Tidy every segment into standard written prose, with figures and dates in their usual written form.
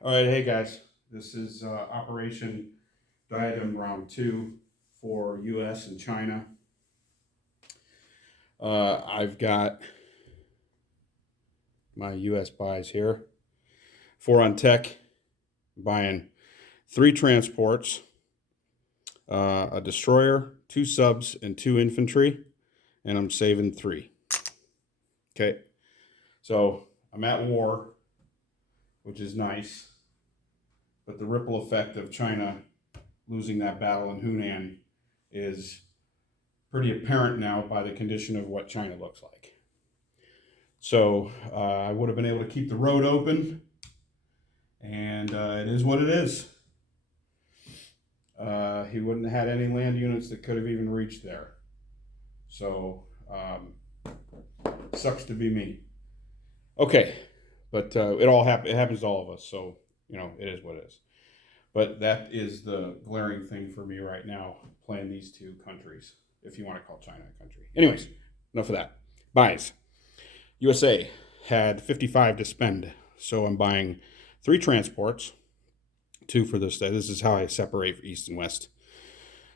All right, hey guys, this is Operation Diadem Round 2 for US and China. I've got my US buys here. 4 on tech, buying 3 transports, a destroyer, 2 subs, and 2 infantry, and I'm saving 3. Okay, so I'm at war, which is nice, but the ripple effect of China losing that battle in Hunan is pretty apparent now by the condition of what China looks like. So I would have been able to keep the road open, and it is what it is. He wouldn't have had any land units that could have even reached there. So sucks to be me. Okay, but it happens to all of us. So it is what it is. But that is the glaring thing for me right now, playing these two countries, if you want to call China a country. Anyways, enough of that. Buys. USA had 55 to spend, so I'm buying 3 transports, 2 for this day. This is how I separate for East and West.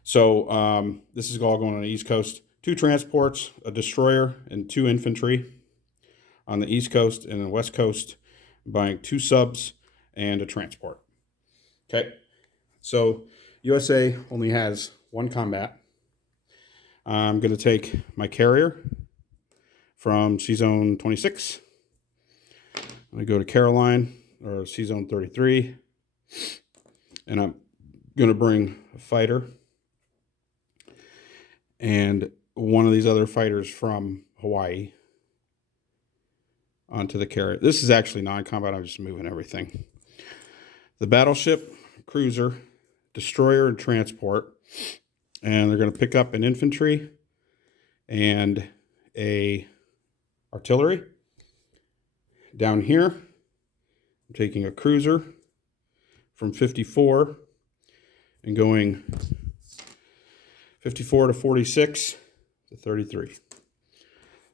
So this is all going on the East Coast. 2 transports, a destroyer, and 2 infantry. On the East Coast and the West Coast, I'm buying 2 subs and a transport. Okay, so USA only has 1 combat. I'm going to take my carrier from C-Zone 26. I'm going to go to Caroline, or C-Zone 33, and I'm going to bring a fighter and one of these other fighters from Hawaii onto the carrier. This is actually non-combat. I'm just moving everything. The battleship, cruiser, destroyer, and transport, and they're going to pick up an infantry and a artillery. Down here, I'm taking a cruiser from 54 and going 54 to 46 to 33.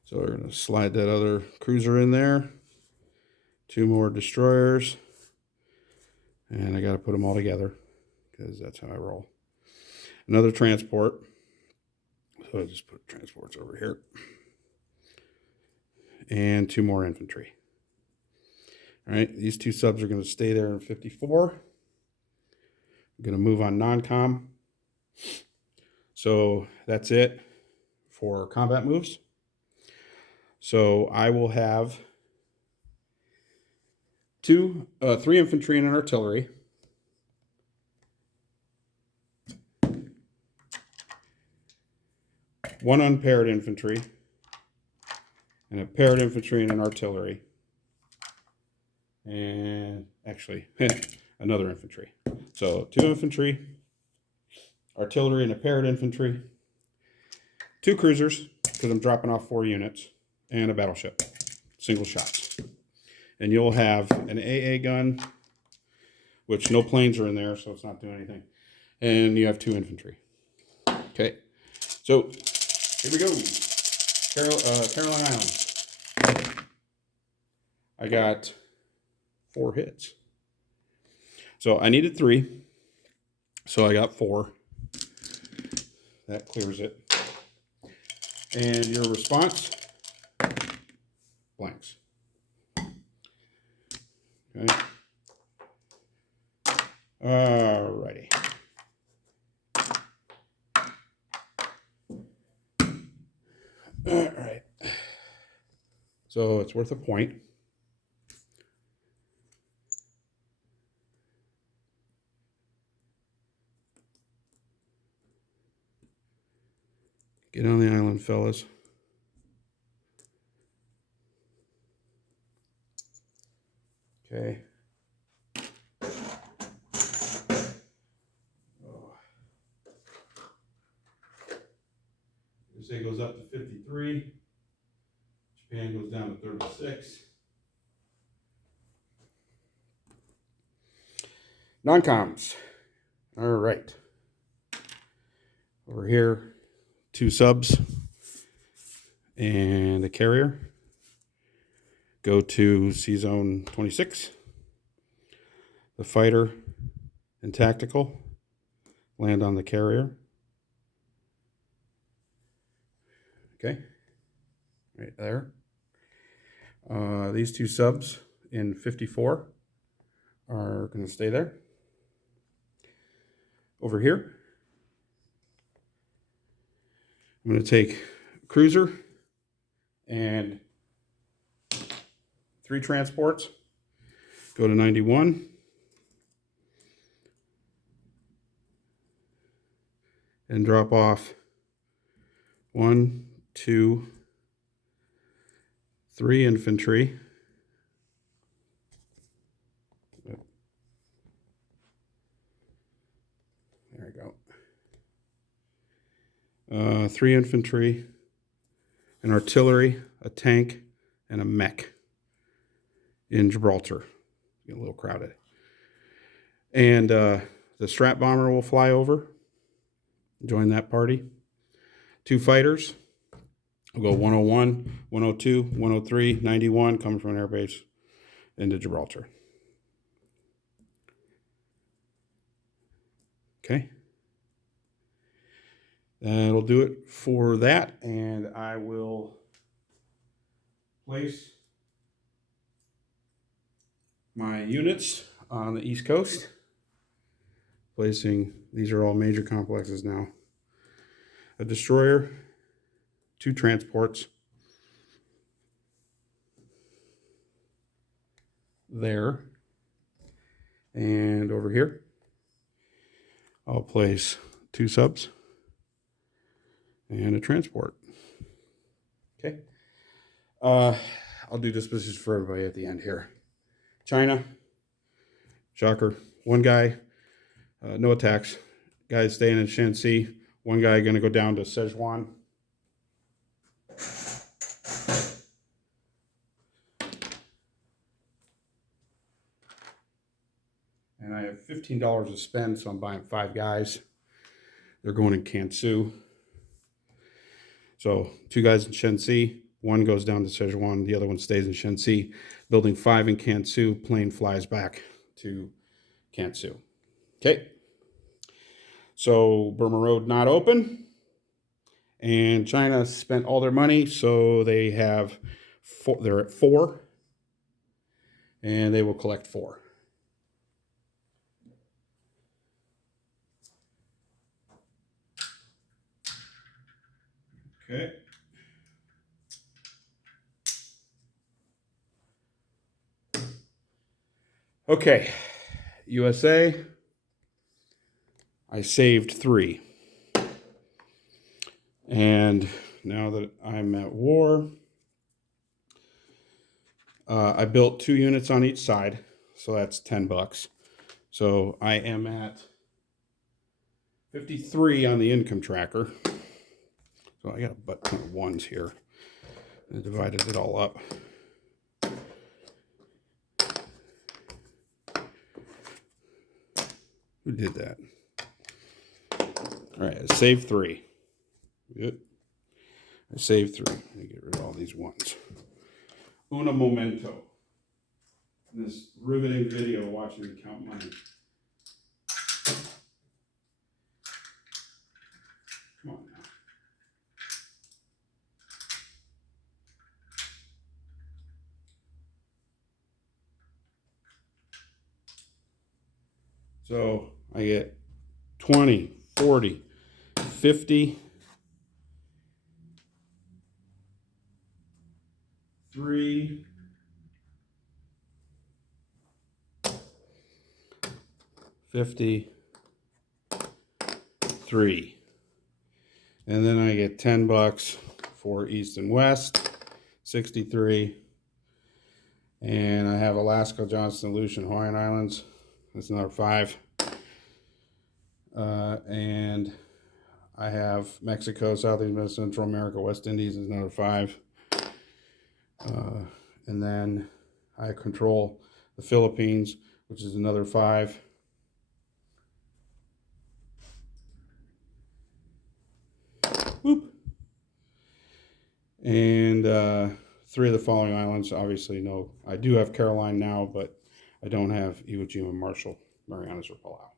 So we're going to slide that other cruiser in there. 2 more destroyers. And I got to put them all together because that's how I roll. Another transport. So I just put transports over here. And 2 more infantry. All right, these 2 subs are going to stay there in 54. I'm going to move on non-com. So that's it for combat moves. So I will have 3 infantry and an artillery. One unpaired infantry, and a paired infantry and an artillery. And actually, another infantry. So 2 infantry, artillery, and a paired infantry. 2 cruisers, because I'm dropping off 4 units, and a battleship, single shots. And you'll have an AA gun, which no planes are in there, so it's not doing anything. And you have 2 infantry. Okay, so here we go. Caroline Islands. I got 4 hits. So I needed 3. So I got 4. That clears it. And your response? Blanks. Okay. Alrighty. All right. So it's worth a point. Get on the island, fellas. Okay. USA goes up to 53. Japan goes down to 36. Non-coms. All right. Over here, 2 subs and a carrier. Go to C-Zone 26. the fighter and tactical land on the carrier. Okay, right there. These two subs in 54 are going to stay there. Over here, I'm going to take cruiser and 3 transports, go to 91, and drop off 1, 2, 3 infantry. There we go. 3 infantry, an artillery, a tank, and a mech in Gibraltar. Get a little crowded. And the strat bomber will fly over, join that party. 2 fighters. We'll go 101, 102, 103, 91, coming from an airbase into Gibraltar. Okay. That'll do it for that, and I will place my units on the East Coast. Placing, these are all major complexes now. A destroyer, 2 transports there, and over here I'll place 2 subs and a transport. Okay. I'll do dispositions for everybody at the end here. China, shocker, 1 guy, no attacks. Guys staying in Shanxi. 1 guy going to go down to Sichuan. And I have $15 to spend, so I'm buying 5 guys. They're going in Kansu. So 2 guys in Shanxi, 1 goes down to Sichuan, the other one stays in Shanxi. Building 5 in Kansu, plane flies back to Kansu. Okay. So Burma Road not open. And China spent all their money, so they have they're at 4. And they will collect 4. Okay. Okay. USA. I saved 3. And now that I'm at war, I built 2 units on each side, so that's $10. So I am at 53 on the income tracker. So I got a butt ton of 1s here. I divided it all up. Who did that? All right, I saved 3. Good. I saved 3. Let me get rid of all these 1s. Una momento. This riveting video watching me count money. Come on now. So I get 20, 40, 50, 3, 50, 3. And then I get $10 for East and West, 63. And I have Alaska, Johnston, Aleutian, Hawaiian Islands. That's another 5. And I have Mexico, Southeast, Central America, West Indies is another 5. And then I control the Philippines, which is another 5. Whoop. And 3 of the following islands, obviously no. I do have Caroline now, but I don't have Iwo Jima, Marshall, Marianas, or Palau.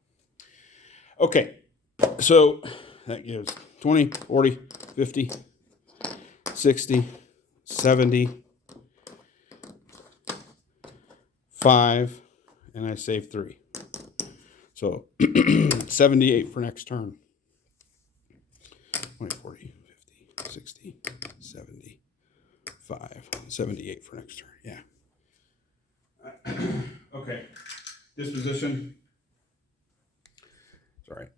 Okay, so that gives 20, 40, 50, 60, 70, 5, and I saved 3. So 78 for next turn. 20, 40, 50, 60, 70, 5, 78 for next turn. Yeah. Okay. Disposition. It's all right.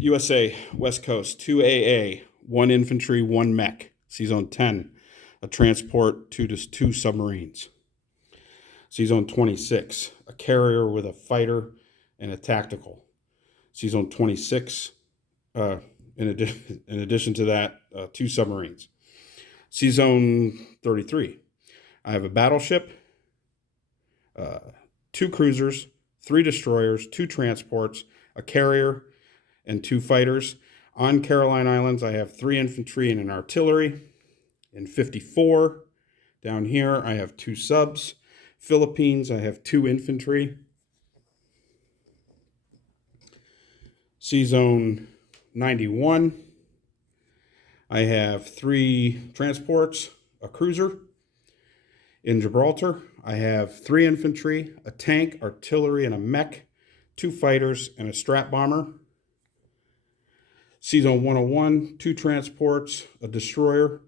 USA, West Coast, 2 AA, 1 infantry, 1 mech. C-Zone 10, a transport, 2 submarines. C-Zone 26, a carrier with a fighter and a tactical. C-Zone 26, in addition to that, 2 submarines. C-Zone 33, I have a battleship, 2 cruisers, 3 destroyers, 2 transports, a carrier, and 2 fighters. On Caroline Islands, I have 3 infantry and an artillery. In 54, down here, I have 2 subs. Philippines, I have 2 infantry. C-Zone 91, I have 3 transports, a cruiser. In Gibraltar, I have 3 infantry, a tank, artillery, and a mech, 2 fighters, and a strat bomber. C-Zone 101, 2 transports, a destroyer.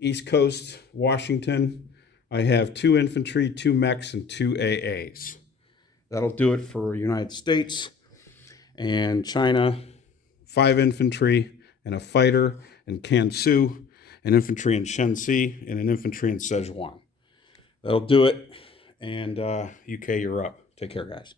East Coast, Washington, I have 2 infantry, 2 mechs, and 2 AAs. That'll do it for United States. And China, 5 infantry and a fighter in Kansu, an infantry in Shenxi, and an infantry in Sichuan. That'll do it. And UK, you're up. Take care, guys.